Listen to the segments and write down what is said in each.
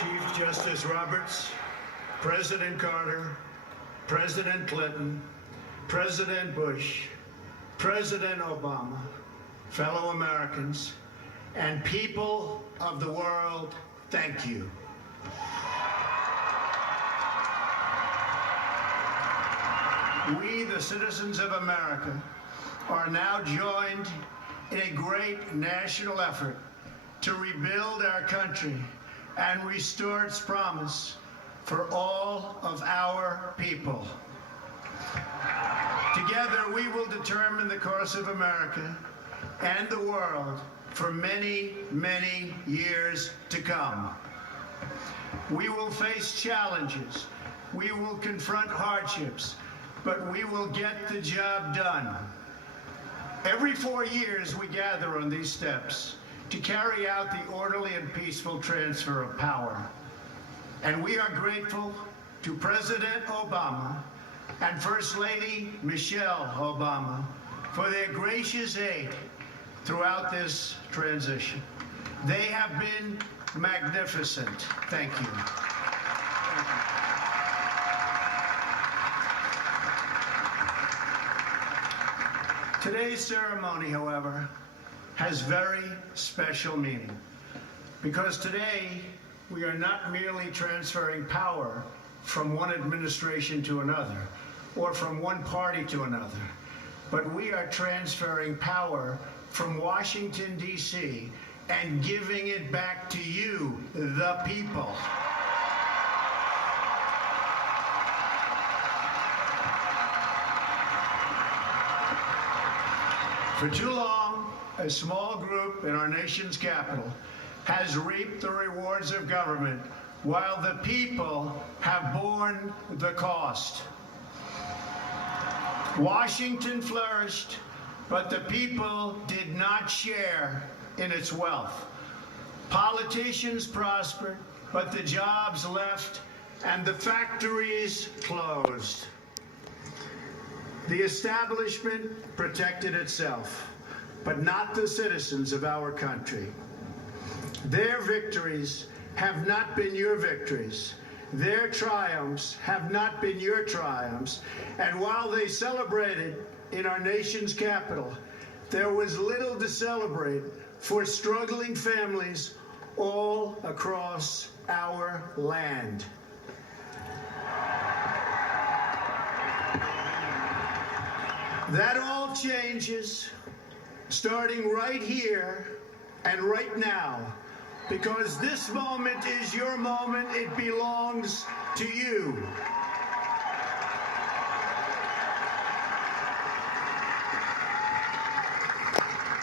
Chief Justice Roberts, President Carter, President Clinton, President Bush, President Obama, fellow Americans, and people of the world, thank you. We, the citizens of America, are now joined in a great national effort to rebuild our country and restore its promise for all of our people. Together, we will determine the course of America and the world for many, many years to come. We will face challenges. We will confront hardships, but we will get the job done. Every 4 years, we gather on these steps to carry out the orderly and peaceful transfer of power. And we are grateful to President Obama and First Lady Michelle Obama for their gracious aid throughout this transition. They have been magnificent. Thank you. Today's ceremony, however, has very special meaning, because today we are not merely transferring power from one administration to another or from one party to another, but we are transferring power from Washington, D.C. and giving it back to you, the people. For too long, a small group in our nation's capital has reaped the rewards of government while the people have borne the cost. Washington flourished, but the people did not share in its wealth. Politicians prospered, but the jobs left and the factories closed. The establishment protected itself, but not the citizens of our country. Their victories have not been your victories. Their triumphs have not been your triumphs. And while they celebrated in our nation's capital, there was little to celebrate for struggling families all across our land. That all changes starting right here and right now, because this moment is your moment. It belongs to you.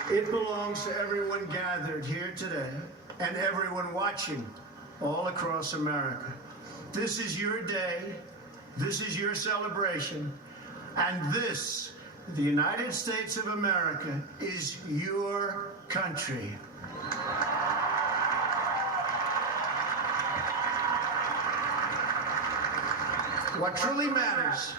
It belongs to everyone gathered here today and everyone watching all across America. This is your day. This is your celebration. And this, the United States of America, is your country. What truly matters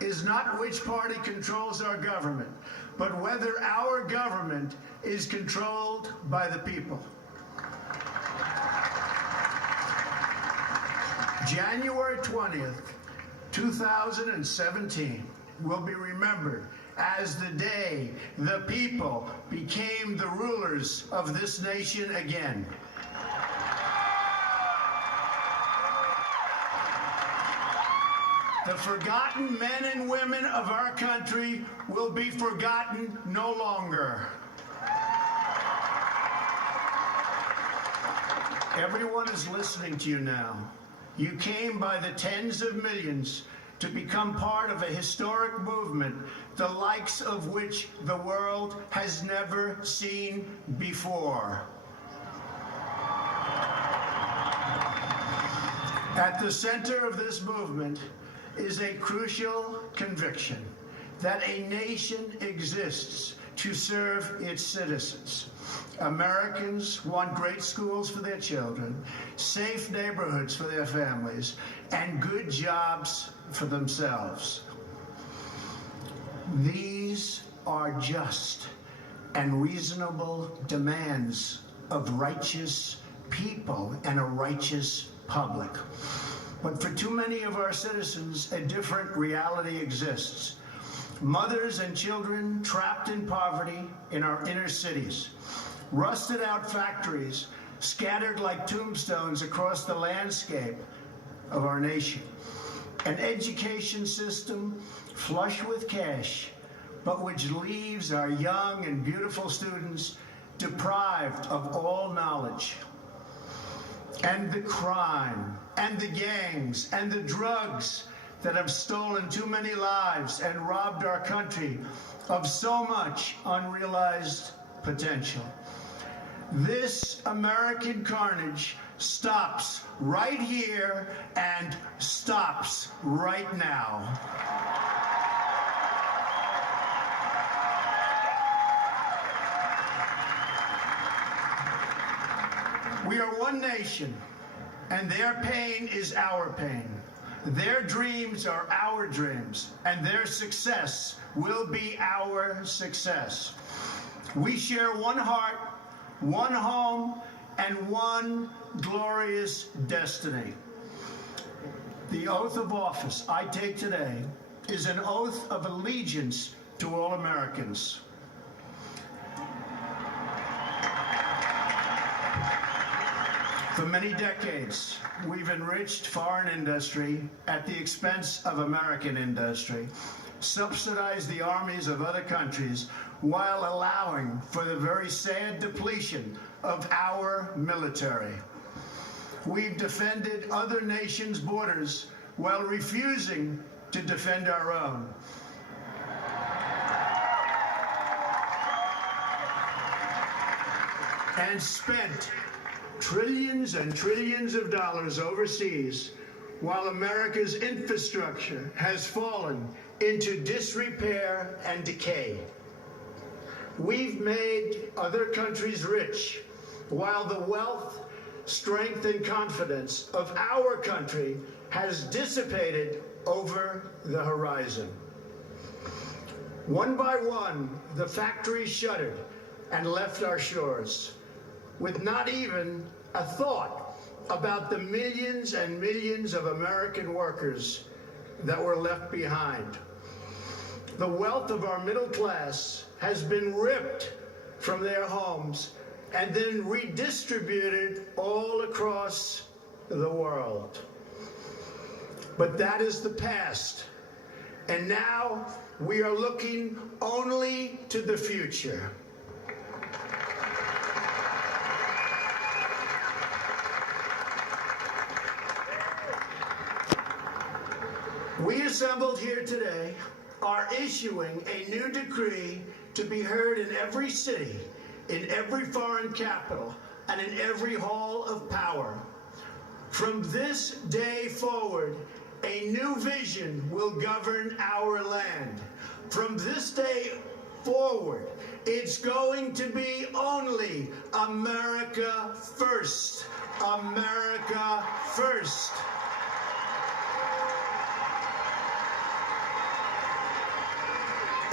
is not which party controls our government, but whether our government is controlled by the people. January 20th, 2017 will be remembered as the day the people became the rulers of this nation again. The forgotten men and women of our country will be forgotten no longer. Everyone is listening to you now. You came by the tens of millions to become part of a historic movement, the likes of which the world has never seen before. At the center of this movement is a crucial conviction that a nation exists to serve its citizens. Americans want great schools for their children, safe neighborhoods for their families, and good jobs for themselves. These are just and reasonable demands of righteous people and a righteous public. But for too many of our citizens, a different reality exists. Mothers and children trapped in poverty in our inner cities, rusted out factories scattered like tombstones across the landscape of our nation, an education system flush with cash, but which leaves our young and beautiful students deprived of all knowledge. And the crime, and the gangs, and the drugs that have stolen too many lives and robbed our country of so much unrealized potential. This American carnage stops right here and stops right now. We are one nation, and their pain is our pain. Their dreams are our dreams, and their success will be our success. We share one heart, one home, and one glorious destiny. The oath of office I take today is an oath of allegiance to all Americans. For many decades, we've enriched foreign industry at the expense of American industry, subsidized the armies of other countries while allowing for the very sad depletion of our military. We've defended other nations' borders while refusing to defend our own. And spent trillions and trillions of dollars overseas while America's infrastructure has fallen into disrepair and decay. We've made other countries rich while the wealth, strength, and confidence of our country has dissipated over the horizon. One by one, the factories shuttered and left our shores, with not even a thought about the millions and millions of American workers that were left behind. The wealth of our middle class has been ripped from their homes and then redistributed all across the world. But that is the past, and now we are looking only to the future. We assembled here today are issuing a new decree to be heard in every city, in every foreign capital, and in every hall of power. From this day forward, a new vision will govern our land. From this day forward, it's going to be only America first. America first.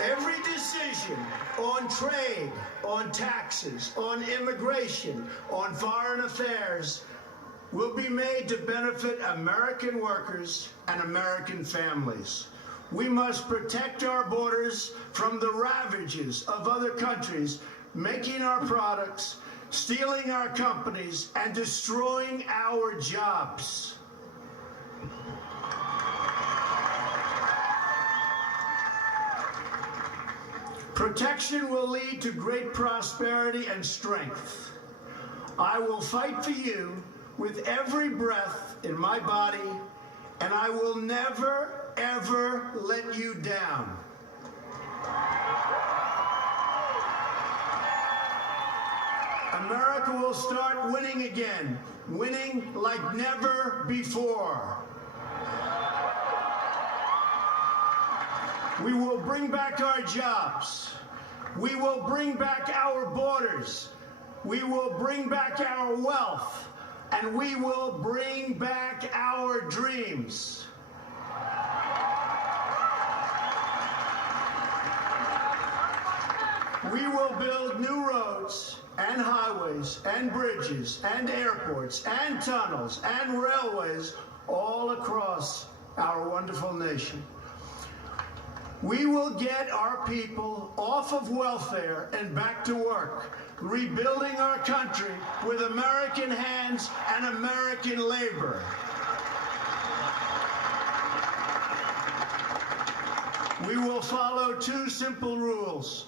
Every decision on trade, on taxes, on immigration, on foreign affairs will be made to benefit American workers and American families. We must protect our borders from the ravages of other countries making our products, stealing our companies, and destroying our jobs. Protection will lead to great prosperity and strength. I will fight for you with every breath in my body, and I will never, ever let you down. America will start winning again, winning like never before. We will bring back our jobs. We will bring back our borders. We will bring back our wealth. And we will bring back our dreams. We will build new roads and highways and bridges and airports and tunnels and railways all across our wonderful nation. We will get our people off of welfare and back to work, rebuilding our country with American hands and American labor. We will follow two simple rules: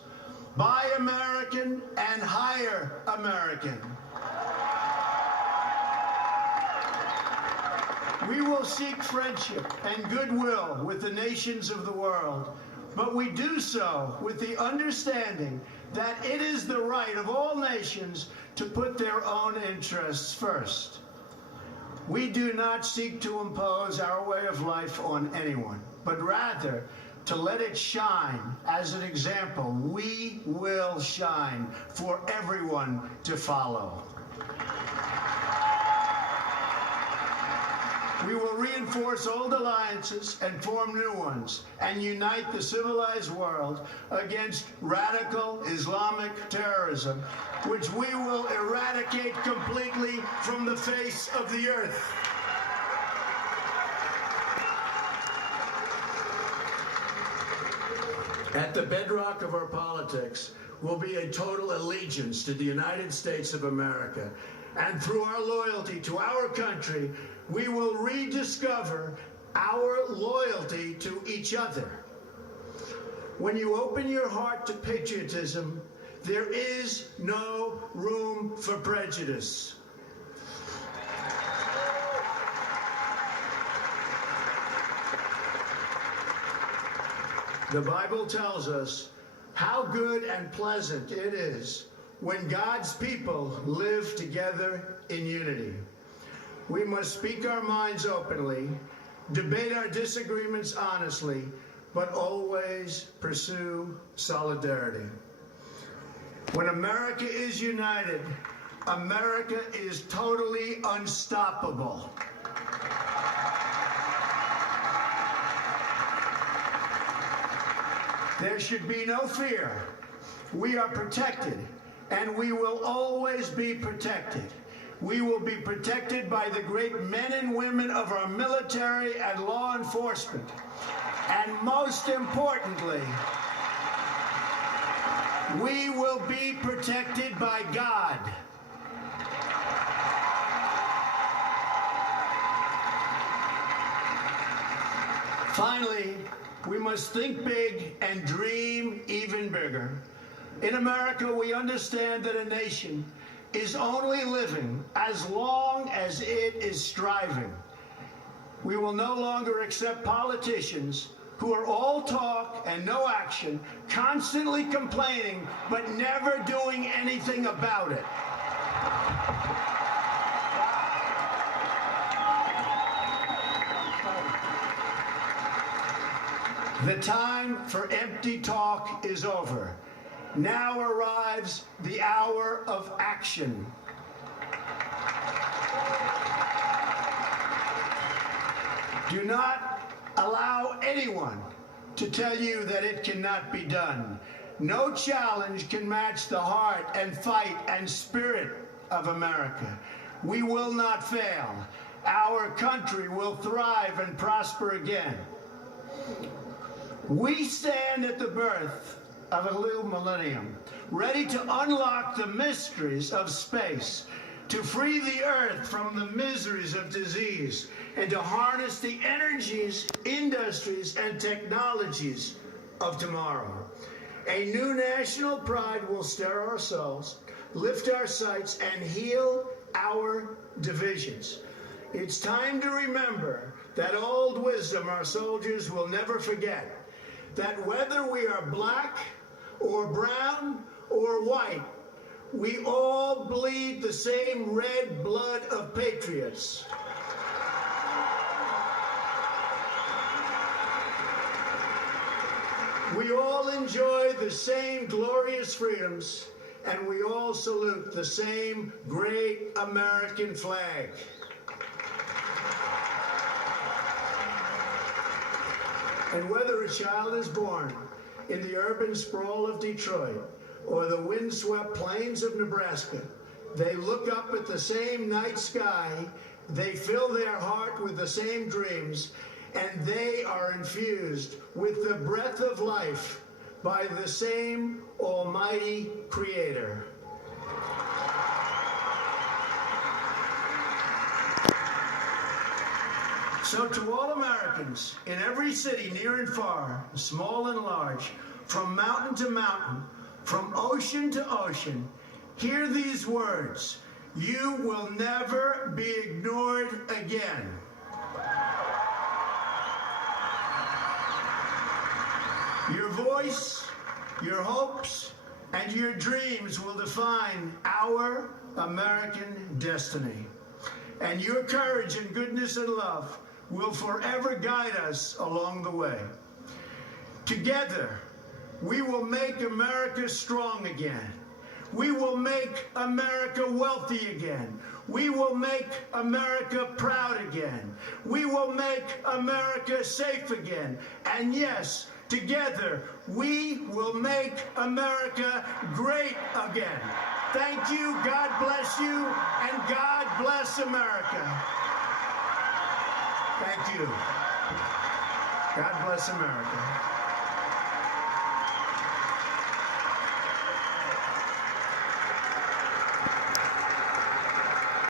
buy American and hire American. We will seek friendship and goodwill with the nations of the world, but we do so with the understanding that it is the right of all nations to put their own interests first. We do not seek to impose our way of life on anyone, but rather to let it shine as an example. We will shine for everyone to follow. We will reinforce old alliances and form new ones and unite the civilized world against radical Islamic terrorism, which we will eradicate completely from the face of the earth. At the bedrock of our politics will be a total allegiance to the United States of America. And through our loyalty to our country, we will rediscover our loyalty to each other. When you open your heart to patriotism, there is no room for prejudice. The Bible tells us how good and pleasant it is when God's people live together in unity. We must speak our minds openly, debate our disagreements honestly, but always pursue solidarity. When America is united, America is totally unstoppable. There should be no fear. We are protected, and we will always be protected. We will be protected by the great men and women of our military and law enforcement. And most importantly, we will be protected by God. Finally, we must think big and dream even bigger. In America, we understand that a nation is only living as long as it is striving. We will no longer accept politicians who are all talk and no action, constantly complaining, but never doing anything about it. The time for empty talk is over. Now arrives the hour of action. Do not allow anyone to tell you that it cannot be done. No challenge can match the heart and fight and spirit of America. We will not fail. Our country will thrive and prosper again. We stand at the birth of a new millennium, ready to unlock the mysteries of space, to free the earth from the miseries of disease, and to harness the energies, industries, and technologies of tomorrow. A new national pride will stir our souls, lift our sights, and heal our divisions. It's time to remember that old wisdom our soldiers will never forget, that whether we are black or brown or white, we all bleed the same red blood of patriots. We all enjoy the same glorious freedoms, and we all salute the same great American flag. And whether a child is born in the urban sprawl of Detroit or the windswept plains of Nebraska. They look up at the same night sky, they fill their heart with the same dreams, and they are infused with the breath of life by the same Almighty Creator. So to all Americans in every city, near and far, small and large, from mountain to mountain, from ocean to ocean, hear these words: you will never be ignored again. Your voice, your hopes, and your dreams will define our American destiny. And your courage and goodness and love will forever guide us along the way. Together, we will make America strong again. We will make America wealthy again. We will make America proud again. We will make America safe again. And yes, together, we will make America great again. Thank you, God bless you, and God bless America. Thank you. God bless America.